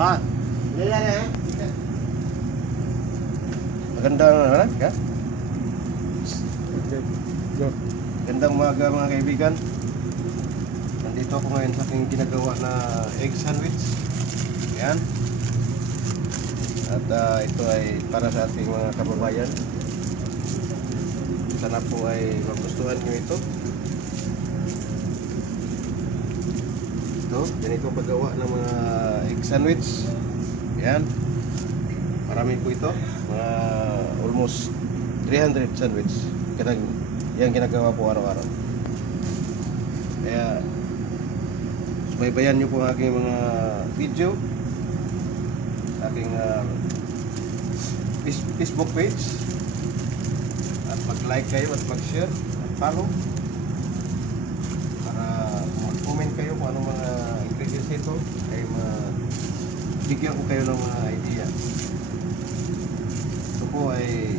Ah, nilan eh. Magandang ano, ka? Magandang umaga mga kaibigan. Nandito ako ngayon sa aking ginagawa na egg sandwich. Ayan. At ito ay para sa ating mga kababayan. Sana po ay magustuhan nyo ito. Ito, ganito paggawa ng mga egg sandwich. Ayan. Marami po ito. Mga almost 300 sandwich. Yan ginagawa po araw-araw. Kaya subaybayan nyo po ang aking mga video, aking Facebook page, at mag-like kayo at mag-share at follow para mag-comment kayo kung anong mga ingredients ito ay bigyan ko kayo ng mga idea. Ito po ay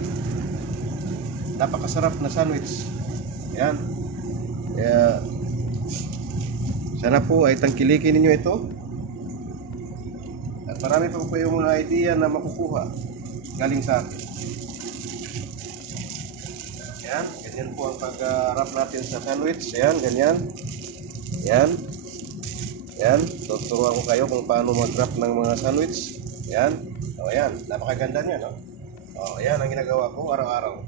napakasarap na sandwich. Yan. Kaya sana po ay tangkilikin ninyo ito. At marami pa po yung mga idea na makukuha galing sa akin. Yan. Ganyan po ang pag-wrap natin sa sandwich. Yan. Ganyan. Yan. Yan. Tuturuan ko kayo kung paano mag-wrap ng mga sandwich. Yan. O yan. Napakaganda niya, no? O yan ang ginagawa ko araw-araw.